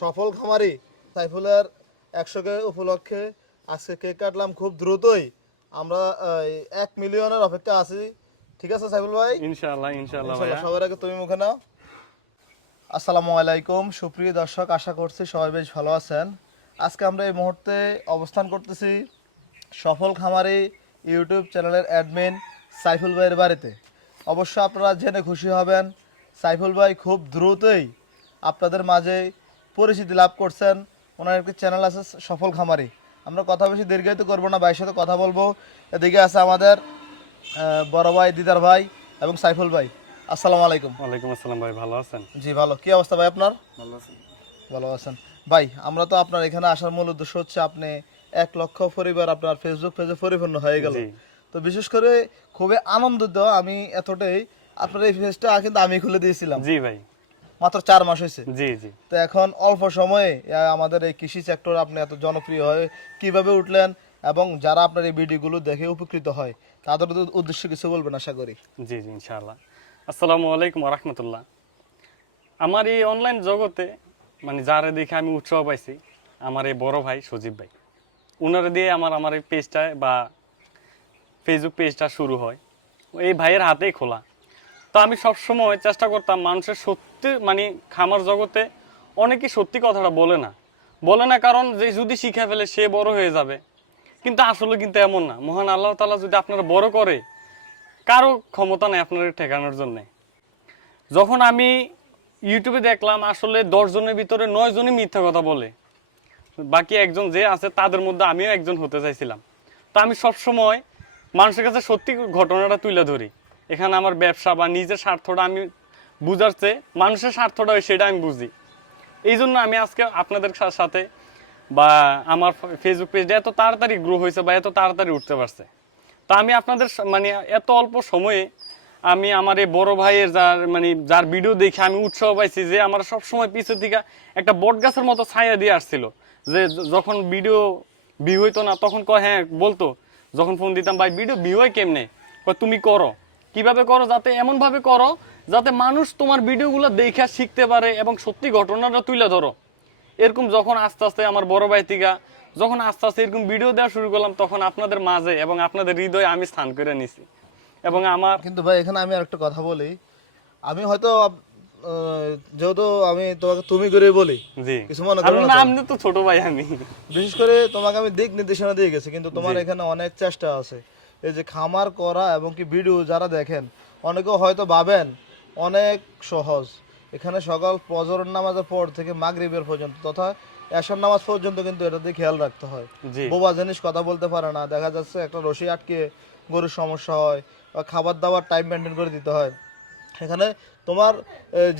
সফল খামারি সাইফুলের একশো কে উপলক্ষে আজকে কেক কাটলাম খুব দ্রুতই। আমরা এক মিলিয়নের অপেক্ষা আছি। ঠিক আছে সাইফুল ভাই? ইনশাআল্লাহ ইনশাআল্লাহ, সবার আগে তুমি মুখে নাও। আসসালামু আলাইকুম সুপ্রিয় দর্শক আশা করছি সবাই বেশ ভালো আছেন। আজকে আমরা এই মুহূর্তে অবস্থান করতেছি সফল খামারি ইউটিউব চ্যানেলের অ্যাডমিন সাইফুল ভাইয়ের বাড়িতে। অবশ্য আপনারা জেনে খুশি হবেন সাইফুল ভাই খুব দ্রুতই আপনাদের মাঝে পরিচিতি লাভ করছেন। ওনার একটি চ্যানেল আছে সফল খামারি। আমরা কথা বেশি দীর্ঘায়িত করব না ভাইয়ের সাথে কথা বলব। এদিকে আছে আমাদের বড় ভাই দিদার ভাই এবং সাইফুল ভাই। আসসালামু আলাইকুম। ওয়ালাইকুম আসসালাম ভাই ভালো আছেন? জি ভালো। কি অবস্থা ভাই আপনার? ভালো আছেন। ভালো আছেন। ভাই আমরা তো আপনার এখানে আসার মূল উদ্দেশ্য হচ্ছে আপনি এক লক্ষ পরিবার আপনার ফেসবুক পেজে পরিপূর্ণ হয়ে গেল। তো বিশেষ করে খুবই আনন্দিত আমি এতটাই। আপনার এই পেজটা কিন্তু আমি খুলে দিয়েছিলাম। জি ভাই। মাত্র চার মাস হয়েছে। জি জি। তো এখন অল্প সময়ে আমাদের এই কৃষি সেক্টর আপনি এত জনপ্রিয় হয়ে কীভাবে উঠলেন এবং যারা আপনার এই ভিডিওগুলো দেখে উপকৃত হয় তাদের উদ্দ- উদ্দেশ্যে কিছু বলবেন আশা করি। জি জি ইনশাআল্লাহ। আসসালামু আলাইকুম রহমতুল্লাহ। আমার এই অনলাইন জগতে মানে যারা দেখে আমি উৎসাহ পাইছি আমার এই বড় ভাই সজীব ভাই। উনারা দিয়ে আমার আমার এই পেজটা বা ফেসবুক পেজটা শুরু হয়। এই ভাইয়ের হাতেই খোলা। তো আমি সবসময় চেষ্টা করতাম মানুষের সত্যি মানে খামার জগতে অনেকেই সত্যি কথাটা বলে না। বলে না কারণ যে যদি শিখে ফেলে সে বড় হয়ে যাবে। কিন্তু আসলে কিন্তু এমন না। মহান আল্লাহ তালা যদি আপনারা বড় করে, কারও ক্ষমতা নেই আপনার ঠেকানোর জন্যে। যখন আমি ইউটিউবে দেখলাম, আসলে দশজনের ভিতরে নয়জনই মিথ্যা কথা বলে। বাকি একজন যে আছে, তাদের মধ্যে আমিও একজন হতে চাইছিলাম। তো আমি সব সময় মানুষের কাছে সত্যি ঘটনাটা তুলে ধরি। এখানে আমার ব্যবসা বা নিজের স্বার্থটা আমি বুঝার চেয়ে মানুষের স্বার্থটা হয় সেটা আমি বুঝি। এই জন্য আমি আজকে আপনাদের সাথে বা আমার ফেসবুক পেজটা এত তাড়াতাড়ি গ্রো হয়েছে বা এত তাড়াতাড়ি উঠতে পারছে। তা আমি আপনাদের মানে এত অল্প সময়ে আমি আমার এই বড় ভাইয়ের যার মানে যার ভিডিও দেখে আমি উৎসাহ পাইছি যে আমার সব সময় পিছু থেকে একটা বট গাছের মতো ছায়া দিয়ে আসছিল। যে যখন ভিডিও ভিউ হইতো না, তখন কয় হ্যাঁ বলতো। যখন ফোন দিতাম, ভাই ভিডিও ভিউ হয় কেমনে? তুমি করো। কীভাবে করো যাতে এমন ভাবে করো যাতে মানুষ তোমার ভিডিওগুলো দেখে শিখতে পারে এবং সত্যি ঘটনাটা তুলে ধরো। এরকম যখন আস্তে আস্তে আমার বড় ভাই থেকে যখন আস্তে আস্তে এরকম ভিডিও দেওয়া শুরু করলাম তখন আপনাদের মাঝে এবং আপনাদের হৃদয়ে আমি স্থান করে নিছি। এবং আমার কিন্তু ভাই এখানে আমি আরেকটা কথা বলি। আমি হয়তো যেহেতু আমি তোমাকে তুমি করে বলি জি। কিছু মনে করো আমি না? আপনি তো? ছোট ভাই আমি। বিশেষ করে তোমাকে আমি দিক নির্দেশনা দিয়ে গেছি কিন্তু তোমার এখানে অনেক চেষ্টা আছে। এই যে খামার করা এবং কি ভিডিও যারা দেখেন অনেকে হয়তো ভাবেন অনেক সহজ। এখানে সকাল ফজরের নামাজের পর থেকে মাগরিবের পর্যন্ত তথা এশার নামাজ পর্যন্ত কিন্তু এটা দিয়ে খেয়াল রাখতে হয়। বোবা জিনিস কথা বলতে পারে না। দেখা যাচ্ছে একটা রশি আটকে গরুর সমস্যা হয় বা খাবার দাবার টাইম মেনটেন করে দিতে হয়। এখানে তোমার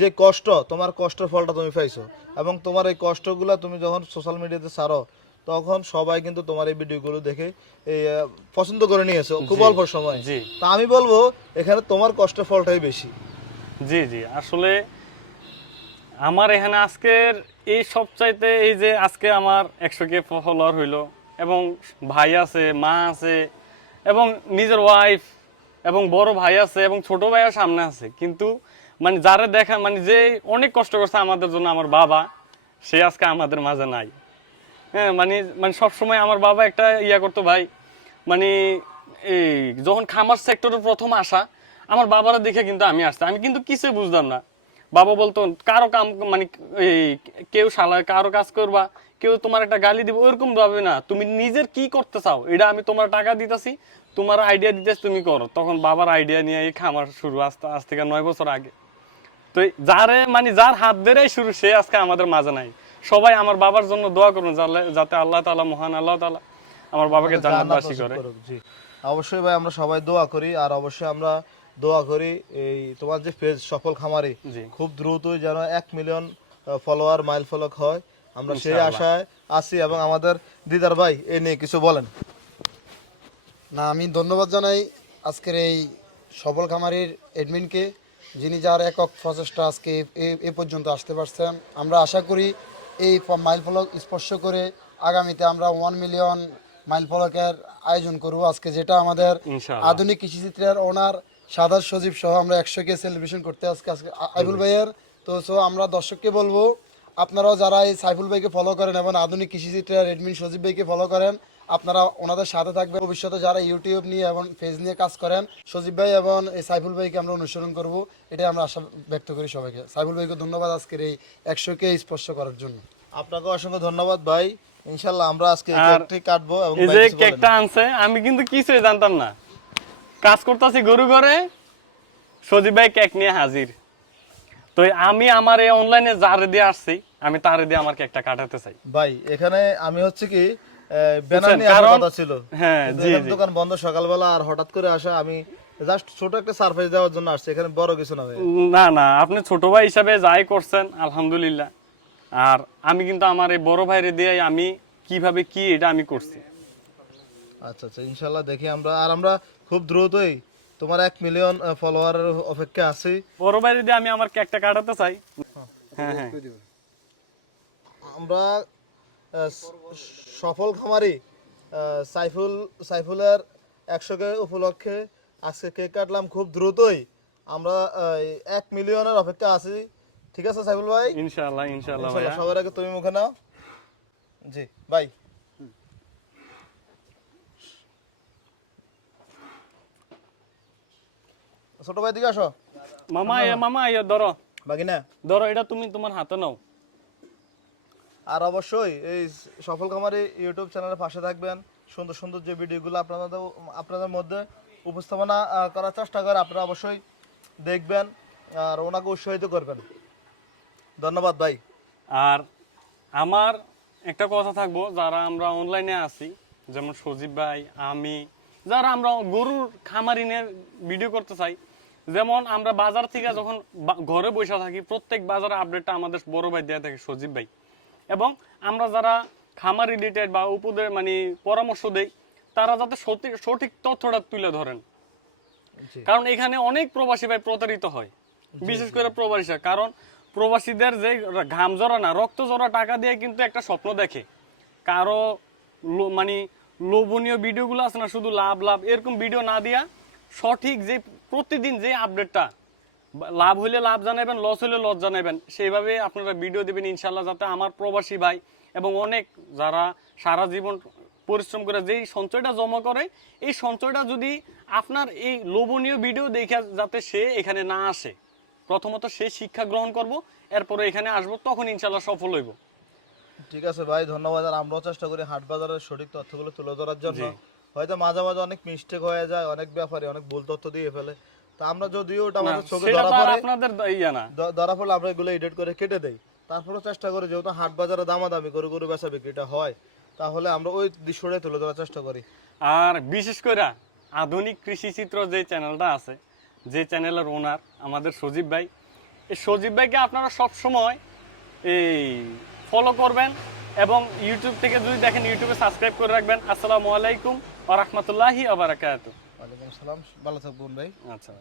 যে কষ্ট তোমার কষ্টের ফলটা তুমি পাইছো। এবং তোমার এই কষ্টগুলা তুমি যখন সোশ্যাল মিডিয়াতে ছাড়ো তখন সবাই কিন্তু তোমার এই ভিডিওগুলো দেখে পছন্দ করে নিয়েছে খুব অল্প সময়। জি। তা আমি বলব এখানে তোমার কষ্টের ফলটাই বেশি। জি জি। আসলে আমার এখানে আজকের এই সব চাইতে এই যে আজকে আমার একশো কে ফলোয়ার হইল এবং ভাই আছে মা আছে এবং নিজের ওয়াইফ এবং বড় ভাই আছে এবং ছোট ভাইও সামনে আছে। কিন্তু মানে যারা দেখা মানে যে অনেক কষ্ট করছে আমাদের জন্য আমার বাবা সে আজকে আমাদের মাঝে নাই। হ্যাঁ মানে মানে সবসময় আমার বাবা একটা ইয়া করতো ভাই মানে এই যখন খামার সেক্টরে প্রথম আসা, আমার বাবারা দেখে কিন্তু আমি আসতাম। আমি কিন্তু কিছু বুঝতাম না। বাবা বলতো, কারও কাম মানে এই কেউ শালা, কারও কাজ করবা, কেউ তোমার একটা গালি দিব, ওরকম ভাবে না। তুমি নিজের কি করতে চাও, এটা আমি তোমার টাকা দিতেছি, তোমার আইডিয়া দিতেছি, তুমি করো। তখন বাবার আইডিয়া নিয়ে এই খামার শুরু আসতে আজ থেকে নয় বছর আগে। তো যারে মানে যার হাত ধরেই শুরু, সে আজকে আমাদের মাঝে নাই। সবাই আমার বাবার জন্য দোয়া করুন যাতে আল্লাহ তাআলা মহান আল্লাহ তাআলা আমার বাবাকে জান্নাতবাসী করে। জি। অবশ্যই ভাই আমরা সবাই দোয়া করি আর অবশ্যই আমরা দোয়া করি এই তোমার যে পেজ সফল খামারি খুব দ্রুতই যেন এক মিলিয়ন ফলোয়ার মাইল ফলক হয়। আমরা সেই আশায় আছি এবং আমাদের দিদার ভাই এই নিয়ে কিছু বলেন। না আমি ধন্যবাদ জানাই আজকের এই সফল খামারির এডমিনকে যিনি যার একক প্রচেষ্টা আজকে এ- এ পর্যন্ত আসতে পারছেন। আমরা আশা করি এই মাইল ফলক স্পর্শ করে আগামীতে আমরা ওয়ান মিলিয়ন মাইল ফলকের আয়োজন করব। আজকে যেটা আমাদের আধুনিক কৃষিচিত্রের ওনার সাদার সজীব সহ আমরা একশো কে সেলিব্রেশন করতে আজকে আজকে আইবুল ভাইয়ের। তো সো আমরা দর্শককে বলব আপনারাও যারা এই সাইফুল ভাইকে ফলো করেন এবং আধুনিক কৃষিচিত্রা রেডমিন সজীব ভাইকে ফলো করেন আপনারা ওনাদের সাথে থাকবেন। ভবিষ্যতে যারা ইউটিউব নিয়ে এবং পেজ নিয়ে কাজ করেন সজীব ভাই এবং এই সাইফুল ভাইকে আমরা অনুসরণ করব। এটাই আমরা আশা ব্যক্ত করি সবাইকে। সাইফুল ভাইকে ধন্যবাদ আজকের এই একশোকে স্পর্শ করার জন্য। আপনাকে অসংখ্য ধন্যবাদ ভাই। ইনশাল্লাহ আমরা আজকে কেকটি কাটবো এবং এই যে কেকটা আনছে আমি কিন্তু কিছুই জানতাম না। কাজ করতেছি গরু ঘরে সজীব ভাই কেক নিয়ে হাজির। তো আমি আমার এই অনলাইনে যারে দিয়ে আসছি আমি তারে দিয়ে আমার কেকটা কাটাতে চাই। ভাই এখানে আমি হচ্ছে কি ব্যানার নিয়ে আসার কথা ছিল। হ্যাঁ, জি, দোকান বন্ধ সকালবেলা আর হঠাৎ করে আসা আমি জাস্ট ছোট একটা সারপ্রাইজ দেওয়ার জন্য আসছি। এখানে বড় কিছু না না না আপনি ছোট ভাই হিসাবে যাই করছেন আলহামদুলিল্লাহ। আর আমি কিন্তু আমার এই বড় ভাইরে দিয়ে আমি কীভাবে কি এটা আমি করছি। আচ্ছা আচ্ছা ইনশাল্লাহ দেখি আমরা। আর আমরা খুব দ্রুতই তোমার এক মিলিয়ন ফলোয়ারের অপেক্ষা আছি। বড় ভাইরে দিয়ে আমি আমার কেকটা কাটাতে চাই? হ্যাঁ হ্যাঁ আমরা সফল খামারি সাইফুল সাইফুলের একশো কে উপলক্ষে আজকে কেক কাটলাম খুব দ্রুতই। আমরা এক মিলিয়নের অপেক্ষা আছি। ঠিক আছে সাইফুল ভাই? ইনশাআল্লাহ ইনশাআল্লাহ ইনশাল্লাহ, ভাইয়া। সবার আগে তুমি মুখে নাও। জি ভাই। ছোট ভাই দিকে আসো। মামা এ মামা ইয়ে ধরো। বাকি না ধরো এটা তুমি তোমার হাতে নাও। আর অবশ্যই এই সফল খামারি ইউটিউব চ্যানেলের পাশে থাকবেন। সুন্দর সুন্দর যে ভিডিওগুলো আপনাদের আপনাদের মধ্যে উপস্থাপনা করার চেষ্টা করে আপনারা অবশ্যই দেখবেন আর ওনাকে উৎসাহিত করবেন। ধন্যবাদ ভাই। আর আমার একটা কথা থাকব যারা আমরা অনলাইনে আছি যেমন সজীব ভাই আমি যারা আমরা গরুর খামারিনের ভিডিও করতে চাই যেমন আমরা বাজার থেকে যখন ঘরে বসে থাকি প্রত্যেক বাজারের আপডেটটা আমাদের বড় ভাই দেওয়া থাকে সজীব ভাই। এবং আমরা যারা খামার রিলেটেড বা উপদের মানে পরামর্শ দেই তারা যাতে সঠিক সঠিক তথ্যটা তুলে ধরেন। কারণ এখানে অনেক প্রবাসী ভাই প্রতারিত হয়। বিশেষ করে প্রবাসীরা কারণ প্রবাসীদের যে ঘাম জড়া না রক্ত জড়া টাকা দিয়ে কিন্তু একটা স্বপ্ন দেখে। কারও মানে লোভনীয় ভিডিওগুলো আছে না শুধু লাভ লাভ এরকম ভিডিও না দিয়া সঠিক যে প্রতিদিন যে আপডেটটা লাভ হলে লাভ জানাবেন লস হলে লস জানাবেন সেইভাবে আপনারা ভিডিও দিবেন ইনশাল্লাহ যাতে আমার প্রবাসী ভাই এবং অনেক যারা সারা জীবন পরিশ্রম করে যেই সঞ্চয়টা জমা করে এই সঞ্চয়টা যদি আপনার এই লোভনীয় ভিডিও দেখে যাতে সে এখানে না আসে। প্রথমত সে শিক্ষা গ্রহণ করব এরপরে এখানে আসব তখন ইনশাল্লাহ সফল হইব। ঠিক আছে ভাই ধন্যবাদ আর আমরাও চেষ্টা করি হাট বাজারের সঠিক তথ্যগুলো তুলে ধরার জন্য। হয়তো মাঝে মাঝে অনেক মিস্টেক হয়ে যায় অনেক ব্যাপারে অনেক ভুল তথ্য দিয়ে ফেলে। তা আমরা যদিও ওটা আমাদের চোখে ধরা পড়ে আপনাদের ইয়া না। ধরা পড়লে আমরা এগুলো এডিট করে কেটে দেই। তারপরেও চেষ্টা করি যেহেতু হাট বাজারে দামাদামি করে গরু বেচা বিক্রিটা হয় তাহলে আমরা ওই দৃশ্যটাই তুলে ধরার চেষ্টা করি। আর বিশেষ করে আধুনিক কৃষি চিত্র যে চ্যানেলটা আছে যে চ্যানেলের ওনার আমাদের সজীব ভাই এই সজীব ভাইকে আপনারা সব সময় এই ফলো করবেন এবং ইউটিউব থেকে যদি দেখেন ইউটিউবে সাবস্ক্রাইব করে রাখবেন। আসসালামু আলাইকুম। ওয়া রাহমাতুল্লাহি ওয়া বারাকাতুহু। ওয়ালাইকুম সালাম ভালো থাকবেন ভাই। আচ্ছা